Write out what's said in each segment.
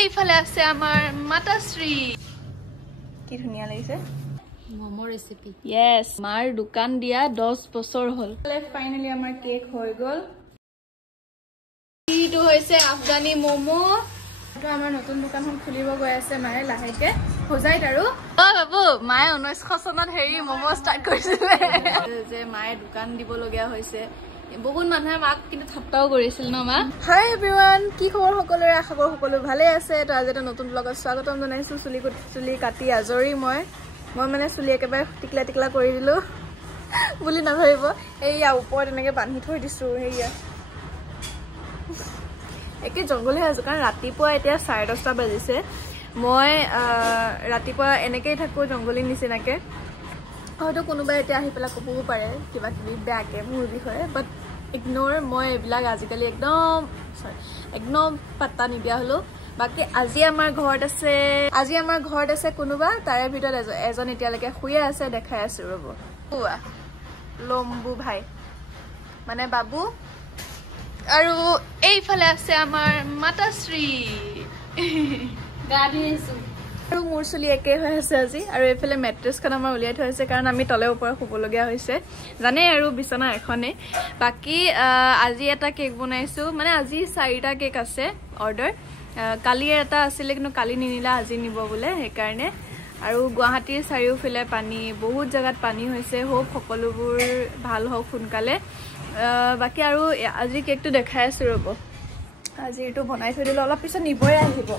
এইফালে আছে আমাৰ মাতাশ্ৰী কি ধুনিয়া লাগিছে মোমো ৰেচিপি yes মাৰ দোকান দিয়া 10 বছৰ হ'ল ফাইনালি আমাৰ কেক হৈ গল এইটো হৈছে আফগানি মোমো তো আমাৰ নতুন দোকানখন খুলিব গৈ আছে মায়ে লাহেকে হোজাইত আৰু অ বাবু মায়ে 1900 চনত হেৰি মোমো ষ্টাৰ্ট কৰিছিলে যে মায়ে দোকান দিব লগিয়া হৈছে বহুত মানুহে মাক কিন্তু থাপ্পাও কৰিছিল ন মা হাই এভৰিৱান কি খবৰ সকলোৰে আশা কৰো সকলো ভালে আছে তো আজি এটা নতুন ব্লগত স্বাগতম জনাইছো চুলি কাটি আজৰি মই মানে চুলি একেবাৰে টিকলা টিকলা কৰি দিলো বুলি নাভাবিব এইয়া ওপৰত এনেকে বান্ধি থৈ দিছো হেইয়া একে জংগলে আছে কাৰণ ৰাতিপুৱা এতিয়া 10:30 বাজিছে মই ৰাতিপুৱা এনেকৈ থাকো জংগলী নিচিনাকে হয়তো কোনোবাই এতিয়া আহি পেলাই ক'বও পাৰে কিবা কিবি বেয়াকে মোৰ বিষয়ে বাট ইগনোৰ মই এইবিলাক আজিকালি একদম পাত্তা নিদিয়া হলো বাকি আজি আমাৰ ঘৰত আছে কোনোবা তাৰে ভিতৰত এজন এতিয়ালৈকে শুয়ে আছে দেখাই আছে ৰব লম্বু ভাই মানে বাবু আৰু এইফালে আছে আমাৰ মাতাশ্ৰী গা ধুইছো আৰু মোৰ চুলি একে হৈ আছে আজি আৰু এইফালে মেট্ৰেছখন আমাৰ উলিয়াই থৈ আছে কাৰণ আমি তলে ওপৰে শুবলগীয়া হৈছে জানে আৰু বিছনা এখনে বাকি আজি এটা কেক বনাইছো মানে আজি 4টা কেক আছে অৰ্ডাৰ কালি এটা আছিল কিন্তু কালি নিনিলা আজি নিব বলে সেই কাৰণে আৰু গুৱাহাটীৰ চাৰিওফালে পানী বহুত জায়গাত পানী হৈছে হোপ সকলোবোৰ ভাল হওক সোনকালে বাকি আৰু আজি কেকটো দেখাই আছো ৰব আজি এটো বনাই থৈ দিলে অলপ পিছত নিবই আহিব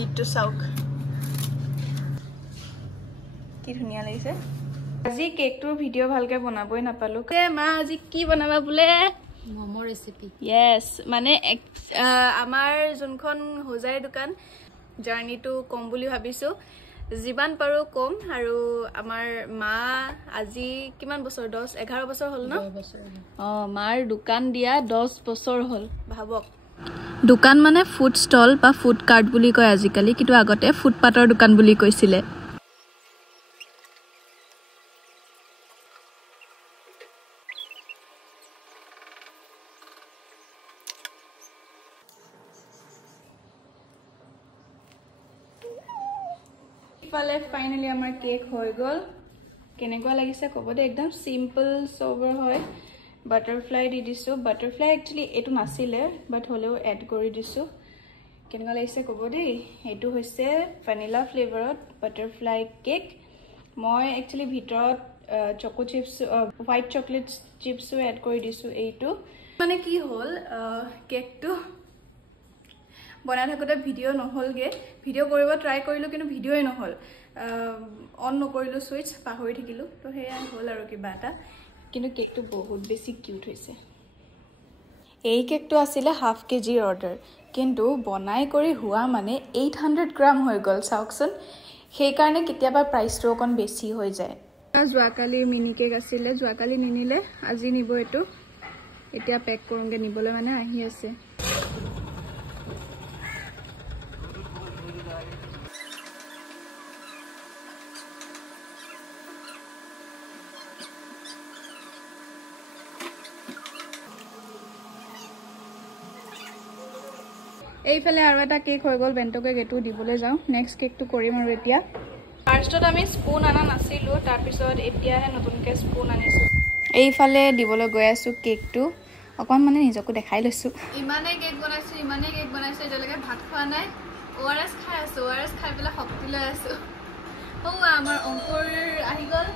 এইটো চাওক কি ধুনিয়া লাগিছে আজি কেকটোৰ ভিডিও ভালকে বনাবই নাপালো মা আজি কি বনাবা বুলে মোমো ৰেচিপি yes মানে আমাৰ যোনখন হোজাই দোকান জাৰ্নিটো কম বুলি ভাবিছো জীবান পাৰো কম আৰু আমাৰ মা আজি কিমান বছৰ 10-11 বছৰ হ'ল ন মাৰ দোকান দিয়া 10 বছৰ হ'ল ভাবক দোকান মানে ফুড ষ্টল বা ফুড কাৰ্ট বুলি কয় আজিকালি কিন্তু আগতে ফুটপাতৰ দোকান বুলি কৈছিলে ফালে ফাইনালি আমাৰ কেক হৈ গল কেনেকুৱা লাগিছে ক'ব দে একদম সিম্পল সোবৰ হয় বাটাৰফ্লাই দি দিছো বাটাৰফ্লাই একচুয়ালি এটো নাছিলে বাট হলেও এড কৰি দিছো কেনেকুৱা লাগিছে ক'ব দে এটো হৈছে ভ্যানিলা ফ্লেভাৰত বাটাৰফ্লাই কেক মই একচুয়ালি ভিতৰত চকো চিপস হোৱাইট চকলেট চিপসও এড কৰি দিছো এইটো মানে কি হ'ল কেকটো বনাই থাকোতে ভিডিও নহলগে ভিডিও কৰিব ট্ৰাই কৰিলো কিন্তু ভিডিওই নহল অন নকৰিলো সুইচ পাহৰি থাকিলো তো হেয়া হল আৰু কিবা এটা কিন্তু কেকটো বহুত বেছি কিউট হৈছে এই কেকটো আছিল হাফ কেজি অৰ্ডাৰ কিন্তু বনাই কৰি হুৱা মানে 800 গ্ৰাম হৈ গল চাওকচোন সেই কাৰণে কেতিয়াবা প্ৰাইসটো অকন বেছি হৈ যায় জুৱাকালি মিনি কেক আছিল জুৱাকালি নিনিলে আজি নিব এটো এতিয়া পেক কৰোঁগে নিবলৈ মানে আহি আছে এইফালে আৰু এটা কেক হৈ গল বেন্টো কেক এটো দিবলৈ যাও নেক্সট কেকটো কৰিম আৰু এতিয়া ফাৰ্ষ্টত আমি স্পুন আনা নাছিলো তাৰ পিছত এতিয়াহে নতুনকে স্পুন আনিছো এইফালে দিবলৈ গৈ আছো কেকটো অকন মানে নিজকো দেখাই লৈছো ইমানে কেক বনাইছো এতিয়ালৈকে ভাত খোৱা নাই ওআৰএস খাই আছো ওআৰএস খাই পেলাই শক্তি লৈ আছো আমাৰ অংকুৰ আহি গল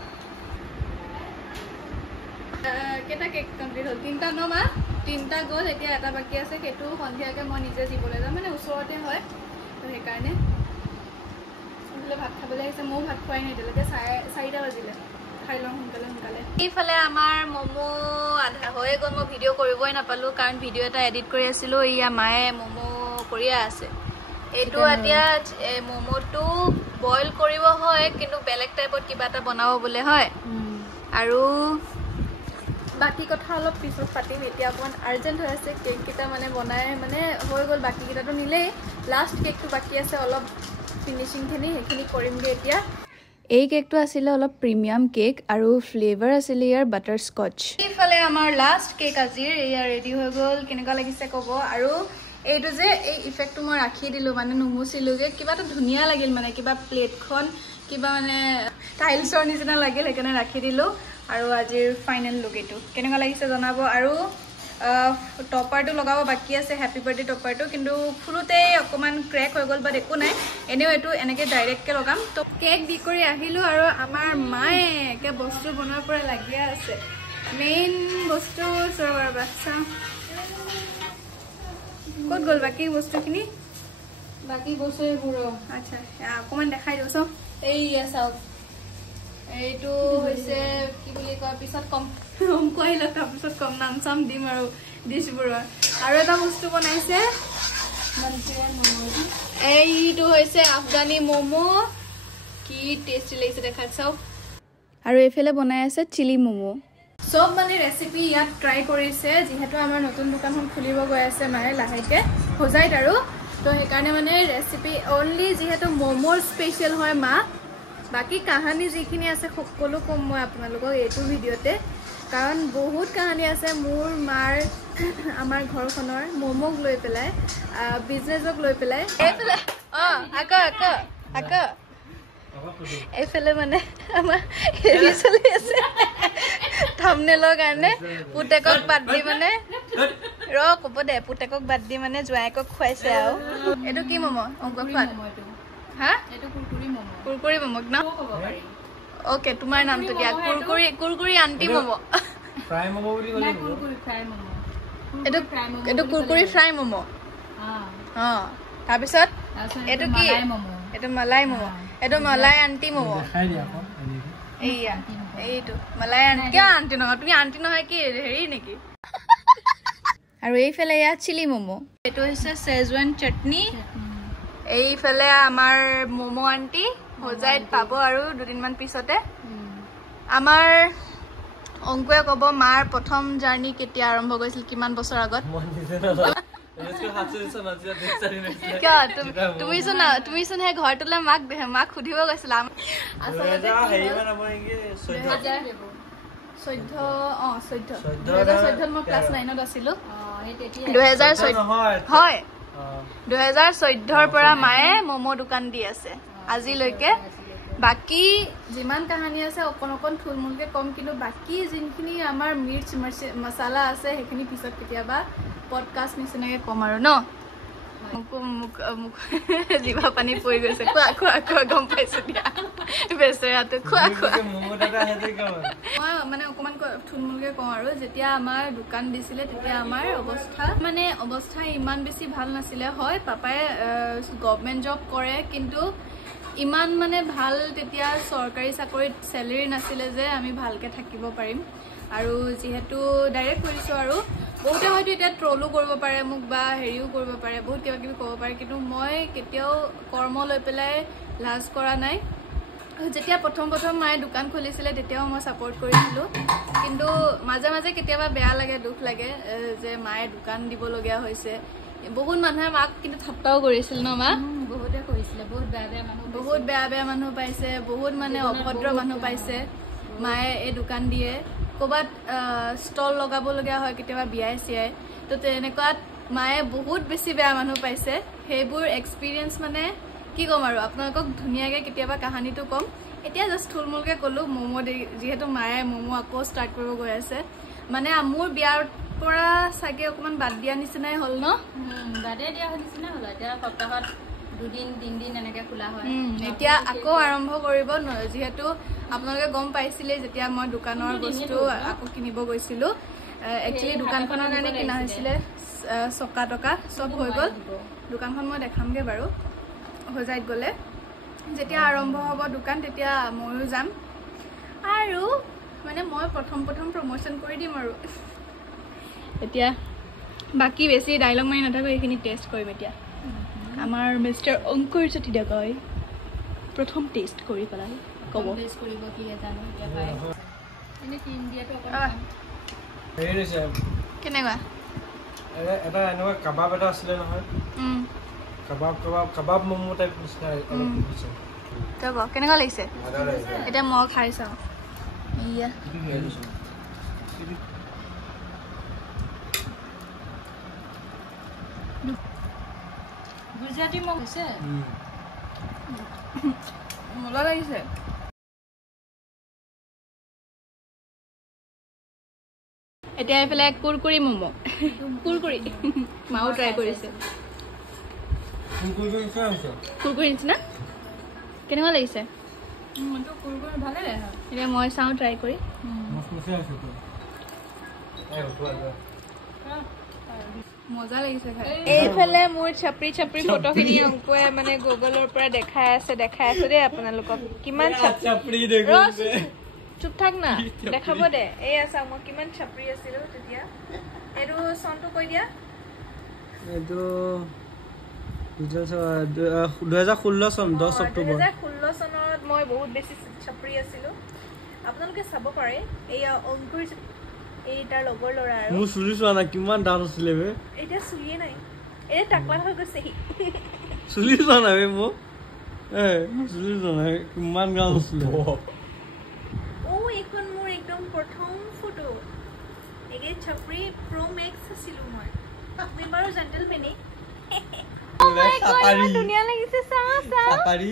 কেটা কেক কমপ্লিট হল 3টা নমা 3টা গল এতিয়া এটা বাকি আছে কেটো সন্ধিয়াকে মই নিজে দিবলৈ যাম মানে ওচৰতে হয় তো সেই কাৰণে সকলে ভাত খাবলৈ আহিছে মই ভাত খোৱাই নাই এতিয়ালৈকে 4টা বাজিলে খাই লওঁ সোনকালে এইফালে আমাৰ মোমো আধা হৈ গল মই ভিডিও কৰিবই নাপালো কাৰণ ভিডিও এটা এডিট কৰি আছিলো ইয়া মায়ে মোমো কৰিয়া আছে এইটো এতিয়া মোমোটো বইল কৰিব হয় কিন্তু বেলেগ টাইপত কিবা এটা বনাব বলে হয় আৰু বাকি কথা অলপ পিছত পাতিম এতিয়া অকন আৰ্জেন্ট হৈ আছে কেক কিটা মানে বনাই মানে হৈ গল বাকি কিটাটো নিলে লাষ্ট কেকটো বাকি আছে অলপ ফিনিশিং খিনি হেখিনি কৰিমগে এতিয়া এই কেকটো আছিল অলপ প্ৰিমিয়াম কেক আৰু ফ্লেভাৰ আছিল ইয়াৰ বাটাৰস্কচ এইফালে আমাৰ লাষ্ট কেক আজিৰ এয়া ৰেডি হৈ গল কেনেকুৱা লাগিছে ক'ব আৰু এইটো যে এই ইফেক্টটো মই ৰাখি দিলো মানে নুমুচিলোগে কিবাটো ধুনিয়া লাগিল মানে কিবা প্লেটখন কিবা মানে টাইলছৰ নিচিনা লাগিল সেইকাৰণে ৰাখি দিলো আৰু আজিৰ ফাইনেল লুক এইটো কেনেকুৱা লাগিছে জনাব আৰু টপাৰটো লগাব বাকি আছে হ্যাপি বাৰ্থডে টপাৰটো কিন্তু খুলুতে অকমান ক্ৰেক হৈ গল বাট একো নাই এনেও এটো এনেকে ডাইৰেক্টকে লগাম তো কেক দি কৰি আহিলো আৰু আমাৰ মায়ে কে বস্তু বনোৱাৰ পৰা লাগিয়া আছে মেইন বস্তু সৰবৰ বাচ্চা কত গল বাকি বস্তুখিনি বাকি বস্তু এইবোৰ আচ্ছা অকমান দেখাই দিও সব এই চাওক এইটো হৈছে কি বুলি কয় পিছত কম কইলা তাৰপিছত কম নাম চাম দিম আৰু ডিশবোৰ আৰু এটা বস্তু বনাইছে মঞ্চুৰিয়ান মমো এইটো হৈছে আফগানী মমো কি টেস্টি লাগিছে দেখাত চাওক আৰু এফালে বনাই আছে চিলি মমো সব মানে ৰেচিপি ইয়াত ট্ৰাই কৰিছে যেহেতু আমাৰ নতুন দোকানখন খুলিব গৈ আছে মানে লাহেকে হোজাইত আৰু তো সেইকাৰণে মানে ৰেচিপি অনলি যেহেতু মমোৰ স্পেশাল হয় মা বাকি কাহানী যিখিনি আছে সকলো কম মই আপোনালোকক এইটো ভিডিওতে কাৰণ বহুত কাহানী আছে মোৰ মাৰ আমাৰ ঘৰখনৰ মমোক লৈ পেলাই বিজনেছক লৈ পেলাই এইফালে আকা এইফালে মানে আমাৰ হেৰি চলি আছে থাম্বনেলৰ কাৰণে পুতেকক বাদ দি মানে ৰ ক'ব দে পুতেকক বাদ দি মানে জোৱাইকক খুৱাইছে আৰু এইটো কি মমো অংক খোৱাত হা এইটো কুৰকুৰি মমো না ওকে তোমাৰ নামটো দিয়া কুৰকুৰি আন্টি মমো ফ্ৰাই মমো বুলি ক'লে কুৰকুৰি ফ্ৰাই মমো এইটো কুৰকুৰি ফ্ৰাই মমো তাৰপিছত এইটো কি এইটো মলাই মমো এইটো মলাই আন্টি মমো দেখাই দিয়া আকৌ এইয়া এইটো মলাই আন্টি কিয় আন্টি নহয় তুমি আন্টি নহয় কি হেৰি নেকি আৰু এইফালে ইয়াত চিলি মমো এইটো হৈছে চেজৱান চাটনি এইফালে আমাৰ মমো আন্টি হোজাইত পাব আৰু দুদিনমান পিছতে আমাৰ অংকুৱে ক'ব মাৰ প্ৰথম জাৰ্নি কেতিয়া আৰম্ভ কৰিছিল কিমান বছৰ আগত তুমি চোন সেই ঘৰটোলৈ মাক সুধিব গৈছিলা আচলতে 2014 মই ক্লাছ 9ত আছিলো 2014 হয় 2014ৰ পৰা মায়ে মমো দোকান দি আছে আজিলৈকে বাকি যিমান কাহানী আছে অকণ থুলমুলকে কম কিন্তু বাকি যিখিনি আমাৰ মিৰ্চ মছলা আছে সেইখিনি পিছত কেতিয়াবা পডকাষ্ট নিচিনাকে কম আৰু ন জিভা পানী পৰি গৈছে খোৱা গম পাইছো দিয়া বেচেৰাটো খোৱা মই মানে অকমান থুলমুলকে কওঁ আৰু যেতিয়া আমাৰ দোকান দিছিলে তেতিয়া আমাৰ অৱস্থা ইমান বেছি ভাল নাছিলে হয় পাপাই গভৰ্ণমেণ্ট জব কৰে কিন্তু ইমান মানে ভাল তেতিয়া চৰকাৰী চাকৰিত চেলেৰি নাছিলে যে আমি ভালকে থাকিব পাৰিম আৰু যেহেতু ডাইৰেক্ট কৰিছো আৰু বহুতে হয়তো এতিয়া ট্ৰলো কৰিব পাৰে মোক বা হেৰিও কৰিব পাৰে বহুত কিবা কিবি ক'ব পাৰে কিন্তু মই কেতিয়াও কৰ্ম লৈ পেলাই লাজ কৰা নাই যেতিয়া প্ৰথম মায়ে দোকান খুলিছিলে তেতিয়াও মই ছাপোৰ্ট কৰিছিলো কিন্তু মাজে মাজে কেতিয়াবা বেয়া লাগে দুখ লাগে যে মায়ে দোকান দিবলগীয়া হৈছে বহুত মানুহে মাক কিন্তু ঠাট্টাও কৰিছিল ন মা বহুতে কৰিছিলে বহুত বেয়া মানুহ পাইছে বহুত মানে অভদ্ৰ মানুহ পাইছে মায়ে এই দোকান দিয়ে ক'বাত ষ্টল লগাবলগীয়া হয় কেতিয়াবা বিয়াই চিয়াই তো তেনেকুৱাত মায়ে বহুত বেছি বেয়া মানুহ পাইছে সেইবোৰ এক্সপিৰিয়েঞ্চ মানে কি ক'ম আৰু আপোনালোকক ধুনীয়াকৈ কেতিয়াবা কাহানীটো ক'ম এতিয়া জাষ্ট থুলমুলকৈ ক'লো মমো যিহেতু মায়ে মমো আকৌ ষ্টাৰ্ট কৰিব গৈ আছে মানে মোৰ বিয়াৰ পৰা চাগে অকমান বাদ দিয়া নিচিনাই হ'ল ন বাদে দিয়া নিচিনা হ'ল এতিয়া সপ্তাহত 2-3 দিন এনেকে খোলা হয় এতিয়া আকৌ আৰম্ভ কৰিব যিহেতু আপোনালোকে গম পাইছিলে যেতিয়া মই দোকানৰ বস্তু আকৌ কিনিব গৈছিলো একচুৱেলি দোকানখনৰ কাৰণে কিনা হৈছিলে চকা টকা চব হৈ গ'ল দোকানখন মই দেখামগে বাৰু হোজাইত গ'লে যেতিয়া আৰম্ভ হ'ব দোকান তেতিয়া ময়ো যাম আৰু মানে মই প্ৰথম প্ৰমোচন কৰি দিম আৰু এতিয়া বাকি বেছি ডায়লগ মাৰি নাথাকো এইখিনি টেষ্ট কৰিম এতিয়া আমাৰ মিষ্টাৰ অংকুৰ চটিদাকৈ প্ৰথম টেষ্ট কৰি পেলাই ক'ব টেষ্ট কৰিব কি জানো এতিয়া পায় এনে কি ইণ্ডিয়াটো কেনেকুৱা এটা এনেকুৱা কাবাব এটা আছিলে নহয় কাবাব মমো টাইপ নিচিনা ক'ব কেনেকুৱা লাগিছে এতিয়া মই খাই চাওঁ ইয়া গুজৰাটী মগ হৈছে মজা লাগিছে এতিয়া এইফালে কুৰকুৰি ম'ম' কুৰকুৰি মাও ট্ৰাই কৰিছে কুৰকুৰি নিচিনা কেনেকুৱা লাগিছে কুৰকুৰি ভালে লাগে এতিয়া মই চাওঁ ট্ৰাই কৰি মজা লাগিছে এইফালে মোৰ চাপৰি চাপৰি ফটোখিনি অংকুৱে মানে গুগলৰ পৰা দেখাই আছে দেই আপোনালোকক কিমান চাপৰি চুপ থাক না দেখাব দে এই আছা মই কিমান চাপৰি আছিলো তেতিয়া এইটো চনটো কৈ দিয়া এইটো 2016 চন 10 অক্টোবৰ 2016 চনত মই বহুত বেছি চাপৰি আছিলো আপোনালোকে চাব পাৰে এইয়া অংকুৰ এই তাৰ লগৰ ল'ৰা আৰু মোৰ চুলি চোৱা না কিমান ডাল আছিলে বে এতিয়া চুলিয়ে নাই এই টাকলা হৈ গৈছে চুলি চোৱা না বে মোৰ চুলি চোৱা না কিমান গাল আছিলে এইখন মোৰ একদম প্ৰথম ফটো এগে চাপৰি প্ৰ মেক্স আছিল মই তুমি বাৰু জেন্টলমেন Oh my god, ইমান ধুনীয়া লাগিছে চাপাৰি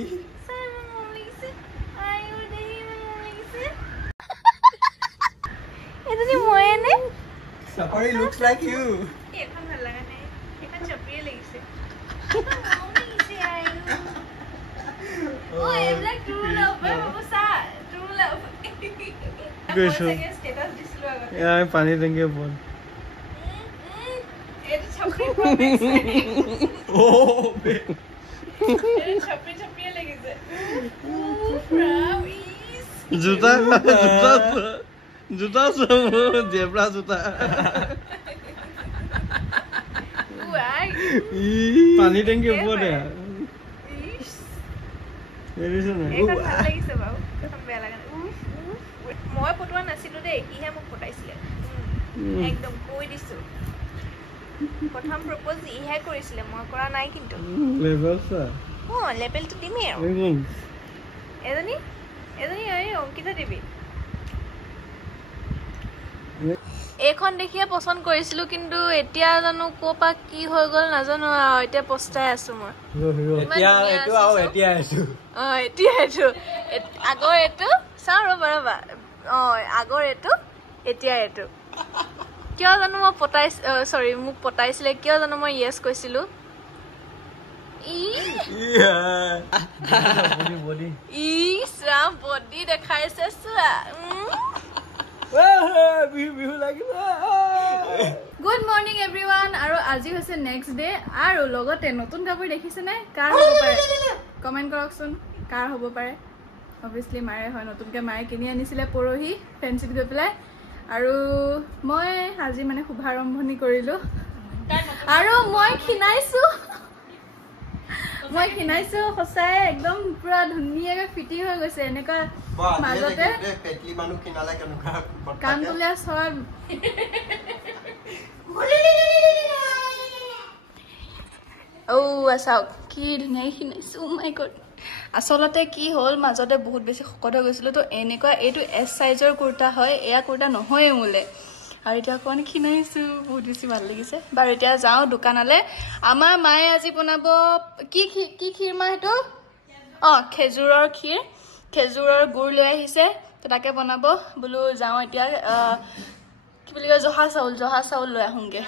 এজনী ময়ে নে চাপাৰি looks like you এখন ভাল লাগা নাই এখন চাপৰিয়ে লাগিছে ও এইবিলাক ট্ৰু লাভ বাবুসা ট্ৰু লাভ গৈছো ষ্টেটাস দিছিলো আগতে এই পানী টেংকি বল এটা চাপৰি প্ৰমেক্স ও বে এটা চাপৰি লাগিছে প্ৰাউইস জুতা জেব্ৰা জুতা ওয়াই পানী টেংকি ওপৰতে এৰিছে না এটা ভাল লাগিছে বাউ কম বেয়া লাগা মই পটুৱা নাছিলো দে হিহে মোক পটাইছিলে একদম কৈ দিছো প্ৰথম প্ৰপোজ ইহে কৰিছিলে মই কৰা নাই কিন্তু লেভেল সা লেভেলটো দিমে আৰু এজনী এই অংকিতা দেৱী এইখন দেখিয়ে পছন্দ কৰিছিলো কিন্তু এতিয়া জানো কোপা কি হৈ গল নাজানো আৰু এতিয়া পস্তাই আছো মই আগৰ এটো চাও ৰবা আগৰ এটো এতিয়া এটো কিয় জানো মই মোক পটাইছিলে কিয় জানো মই ইয়েছ কৈছিলো বডি দেখাইছে চোৱা গুড মৰ্নিং এভৰিৱান আৰু আজি হৈছে নেক্সট ডে আৰু লগতে নতুন কাপোৰ দেখিছেনে কাৰ হ'ব পাৰে কমেণ্ট কৰকচোন কাৰ হ'ব পাৰে অবভিয়াছলি মাৰে হয় নতুনকৈ মায়ে কিনি আনিছিলে পৰহি ফেঞ্চিত গৈ পেলাই আৰু মই আজি মানে শুভাৰম্ভণি কৰিলোঁ আৰু মই খিনাইছো সঁচাই একদম পুৰা ধুনীয়াকৈ ফিটি হৈ গৈছে এনেকুৱা মাজতে কাণ তলীয়া চৰ চাওক কি ধুনীয়াকৈ খিনাইছো মাই গড আচলতে কি হ'ল মাজতে বহুত বেছি শকত হৈ গৈছিলোঁ তো এনেকুৱা এইটো এছ চাইজৰ কুৰ্তা হয় এয়া কুৰ্তা নহয়ে মোলে আৰু এতিয়া অকণ খিনাইছোঁ বহুত বেছি ভাল লাগিছে বাৰু এতিয়া যাওঁ দোকানলৈ আমাৰ মায়ে আজি বনাব কি ক্ষীৰ মা সেইটো খেজুৰৰ ক্ষীৰ খেজুৰৰ গুড় লৈ আহিছে তো তাকে বনাব বোলো যাওঁ এতিয়া কি বুলি কয় জহা চাউল লৈ আহোঁগৈ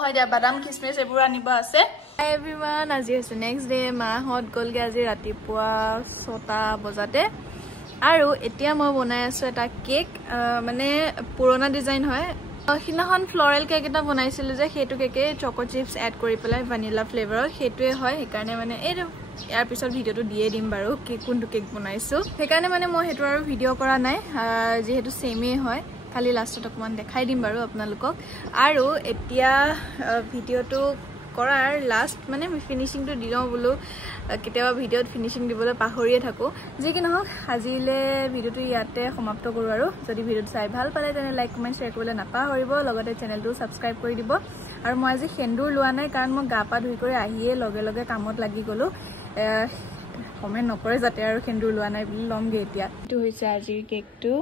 হয় দিয়া বাদাম খিচমিচ এইবোৰ আনিব আছে এভৰিৱান আজি হৈছে নেক্সট ডে মাহঁত গ'লগৈ আজি ৰাতিপুৱা 6টা বজাতে আৰু এতিয়া মই বনাই আছো এটা কেক মানে পুৰণা ডিজাইন হয় সিদিনাখন ফ্লৰেল কেক এটা বনাইছিলোঁ যে সেইটো কেকে চকো চিপছ এড কৰি পেলাই ভেনিলা ফ্লেভাৰৰ সেইটোৱে হয় সেইকাৰণে মানে এইটো ইয়াৰ পিছত ভিডিঅ'টো দিয়ে দিম বাৰু কোনটো কেক বনাইছোঁ সেইকাৰণে মানে মই সেইটো আৰু ভিডিঅ' কৰা নাই যিহেতু ছেমেই হয় খালি লাষ্টত অকণমান দেখাই দিম বাৰু আপোনালোকক আৰু এতিয়া ভিডিঅ'টো কৰাৰ লাষ্ট মানে ফিনিচিংটো দি লওঁ বোলো কেতিয়াবা ভিডিঅ'ত ফিনিচিং দিবলৈ পাহৰিয়ে থাকোঁ যি কি নহওক আজিলৈ ভিডিঅ'টো ইয়াতে সমাপ্ত কৰোঁ আৰু যদি ভিডিঅ'টো চাই ভাল পালে তেনে লাইক কমেণ্ট শ্বেয়াৰ কৰিবলৈ নাপাহৰিব লগতে চেনেলটো ছাবস্ক্ৰাইব কৰি দিব আৰু মই আজি সেন্দুৰ লোৱা নাই কাৰণ মই গা পা ধুই কৰি আহিয়ে লগে লগে কামত লাগি গ'লোঁ কমেণ্ট নকৰে যাতে আৰু সেন্দুৰ লোৱা নাই বুলি ল'মগৈ এতিয়া এইটো হৈছে আজিৰ কেকটো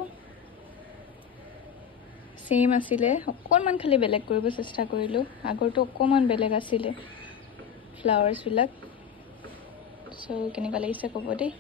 ছেইম আছিলে অকণমান খালি বেলেগ কৰিব চেষ্টা কৰিলোঁ আগৰটো অকণমান বেলেগ আছিলে ফ্লাৱাৰ্ছবিলাক চ' কেনেকুৱা লাগিছে ক'ব দেই